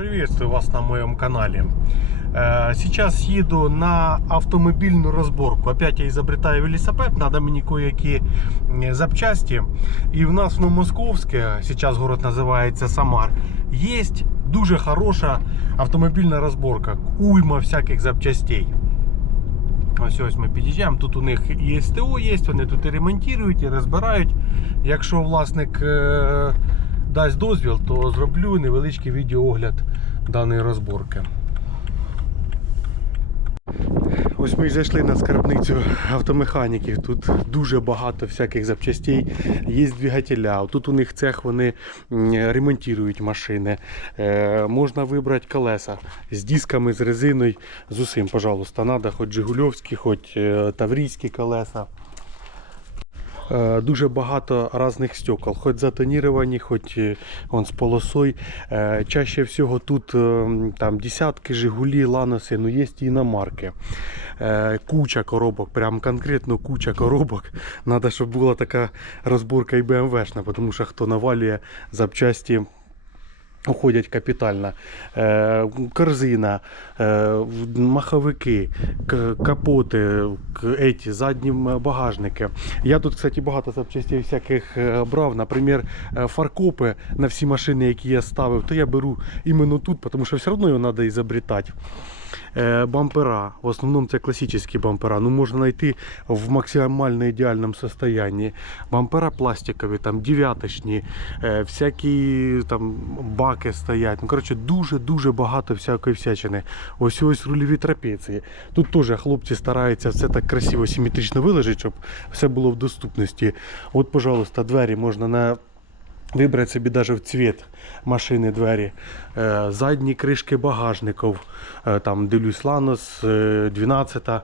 приветствую вас на моем канале. Э, Сейчас еду на автомобильную разборку. Опять я изобретаю велосипед, надо мне кое-какие м, запчасти. И в нас в Новомосковске, сейчас город называется Самар, есть дуже хороша автомобільна розборка. Уйма всяких запчастей. Ось ось ми під'їжджаємо. Тут у них і СТО є, вони тут і ремонтують, і розбирають. Якщо власник е, дасть дозвіл, то зроблю невеличкий відеоогляд даної розборки. Ось ми зайшли на скарбницю автомеханіків. Тут дуже багато всяких запчастей. Є двигателя. Тут у них цех вони ремонтують машини. Е, можна вибрати колеса з дисками, з резиною, з усім, пожалуйста. Надо хоч Жигульовські, хоч е, Таврійські колеса. Е, Дуже багато різних стекол, хоч затоніровані, хоч е, он з полосою. Е, Чаще всього тут там десятки, Жигулі, Ланоси, ну є і іномарки. Куча коробок, прям конкретно куча коробок. Треба, щоб була така розборка і БМВшна, тому що хто навалює запчасті. Уходять капітально. Е, корзина, е, маховики, капоти, еті, задні багажники. Я тут, кстати, багато запчастей всяких е, брав. Наприклад, фаркопи на всі машини, які я ставив, то я беру іменно тут, тому що все одно його треба ізобретати. Бампера, в основному це класичні бампера. Ну, можна знайти в максимально ідеальному состоянии. Бампера пластикові, там дев'яточні, всякі там баки стоять. Ну, коротше, дуже-дуже багато всякої всячини. Ось ось рульові трапеції. Тут теж хлопці стараються все так красиво, симетрично виложити, щоб все було в доступності. От, пожалуйста, двері можна на Вибрати собі навіть в цвіт машини двері, Е, задні кришки багажників, Е, там дивлюсь Ланос, е, 12,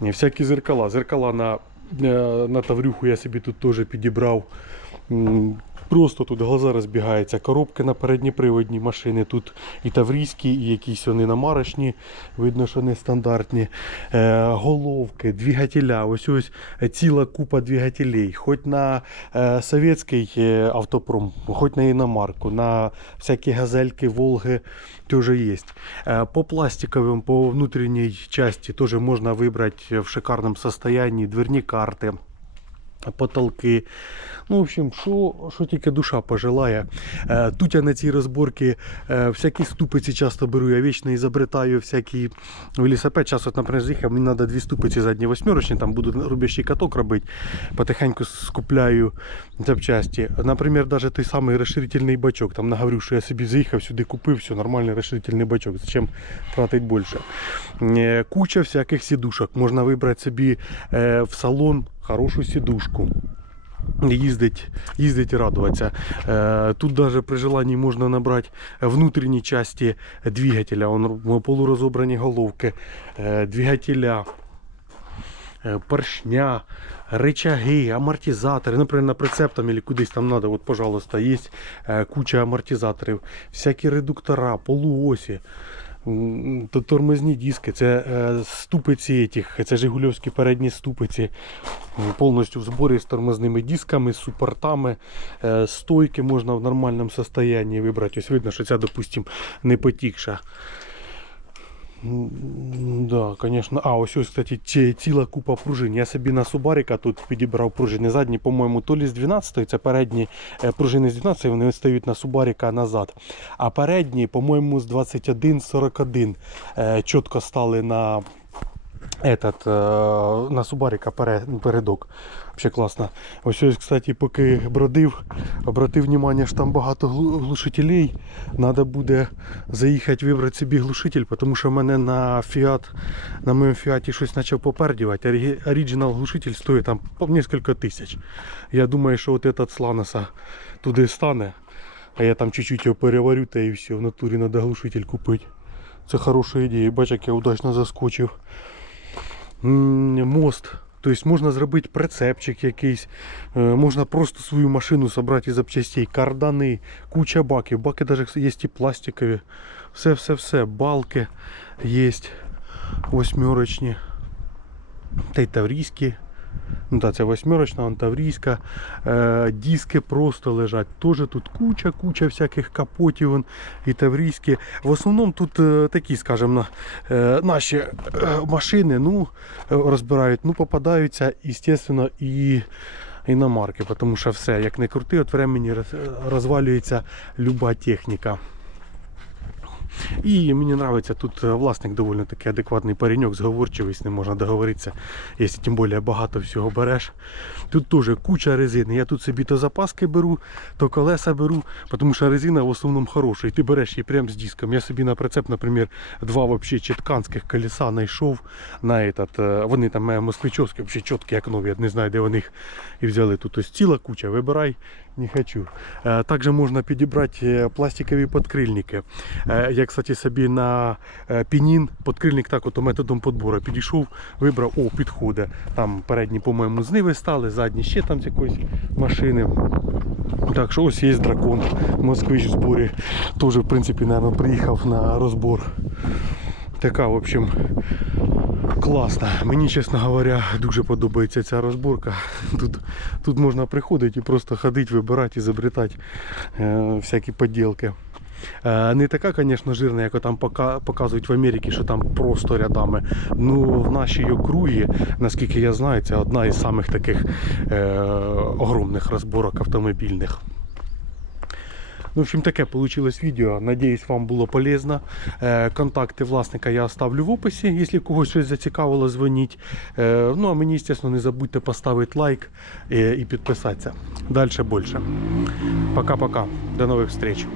Ні, всякі зеркала. Зеркала на, е, на Таврюху я собі тут теж підібрав. Просто тут глаза розбігаються. Коробки на передньоприводні машини. Тут і таврійські, і якісь вони намарочні. Видно, що не стандартні. Е, головки, двигателя. Ось ось ціла купа двигателей. Хоч на е, совєтський е, автопром, хоч на іномарку, на всякі газельки, Волги теж є. Е, по пластиковим, по внутрішній часті теж можна вибрати в шикарному состоянии дверні карти потолки. Ну, в общем, що, що тільки душа пожелає. Е, тут я на цій розборці е, всякі ступиці часто беру. Я вічно ізобретаю всякі велосипед. Час, от, наприклад, з'їхав, мені треба дві ступиці задні восьмерочні, там буду рубящий каток робити. Потихеньку скупляю запчасті. Наприклад, навіть той самий розширительний бачок. Там наговорю, що я собі заїхав сюди, купив все, нормальний розширительний бачок. Зачем тратити більше? Е, Куча всяких сідушок. Можна вибрати собі в салон хорошу сідушку. Їздить, їздить і радуватися. Е, Тут навіть при желанні можна набрати внутрішні часті двигателя. Он, полурозобрані головки, е, двигателя, е, поршня, рычаги, амортизатори. Наприклад, на прицеп там або кудись там треба. От, пожалуйста, є е, куча амортизаторів, всякі редуктора, полуосі. Тормозні диски, це е, ступиці, этих, це Жигульовські передні ступиці, повністю в зборі з тормозними дисками, з супортами, е, стойки можна в нормальному стані вибрати. Ось видно, що ця, допустим, не потікша. Да, конечно. А, ось ось, кстати, ці- ціла купа пружин. Я собі на Субаріка тут підібрав пружини задні, по-моєму, то лі з 12 це передні е, пружини з 12 вони стають на Субаріка назад. А передні, по-моєму, з 21-41 е, чітко стали на этот, е, на Субаріка передок. Взагалі класно. Ось ось, кстати, поки бродив, обратив внимание, що там багато глушителей. Треба буде заїхати вибрати собі глушитель, тому що в мене на Fiat, на моєму Фіаті щось почав попердівати. Оригінал глушитель стоїть там кілька тисяч. Я думаю, що от этот з Ланоса туди стане, а я там чуть-чуть його переварю та і все. В натурі треба глушитель купити. Це хороша ідея. Бач, як я удачно заскочив. Мост. Тобто можна зробити прицепчик якийсь, е, можна просто свою машину зібрати із запчастей, кардани, куча баків. Баки навіть є і пластикові. Все-все-все. Балки є восьмерочні. Та й таврійські Ну це восьмерочна, вон таврійська. Е, диски просто лежать. Теж тут куча, куча всяких капотів і таврійські. В основному тут е, такі, скажімо, е, наші машини ну, розбирають, ну, попадаються, звісно, і іномарки, тому що все, як не крути, от времені розвалюється люба техніка. І мені подобається, тут е, власник доволі такий адекватний пареньок, зговорчивий, з ним можна договоритися, якщо тим більше багато всього береш. Тут теж куча резини. Я тут собі то запаски беру, то колеса беру, тому що резина в основному хороша. І ти береш її прямо з диском. Я собі на прицеп, наприклад, два вообще чітканських колеса знайшов на этот. е, Вони там е, москвичовські, взагалі чіткі, як нові. Я не знаю, де вони їх і взяли. Тут ось ціла куча, вибирай, не хочу. Е, Також можна підібрати пластикові подкрильники. Я, кстати, собі на е, пінін подкрильник так от методом подбору підійшов, вибрав, о, підходить. Там передні, по-моєму, з Ниви стали, задні ще там з якоїсь машини. Так що ось є дракон. Москвич в зборі. Теж, в принципі, наверное, приїхав на розбор. Така, в общем, класна. Мені, чесно говоря, дуже подобається ця розборка. Тут, тут можна приходити і просто ходити, вибирати і забрітати е, всякі поділки. Е, Не така, звісно, жирна, як там показують в Америці, що там просто рядами. Ну, в нашій округі, наскільки я знаю, це одна із самих таких е, огромних розборок автомобільних. Ну, в общем, таке вийшло відео. Надіюсь, вам було полезно. Е, Контакти власника я оставлю в описі. Якщо когось щось зацікавило, дзвоніть. Е, Ну а мені, звісно, не забудьте поставити лайк і підписатися. Далі більше. Пока-пока. До нових зустріч.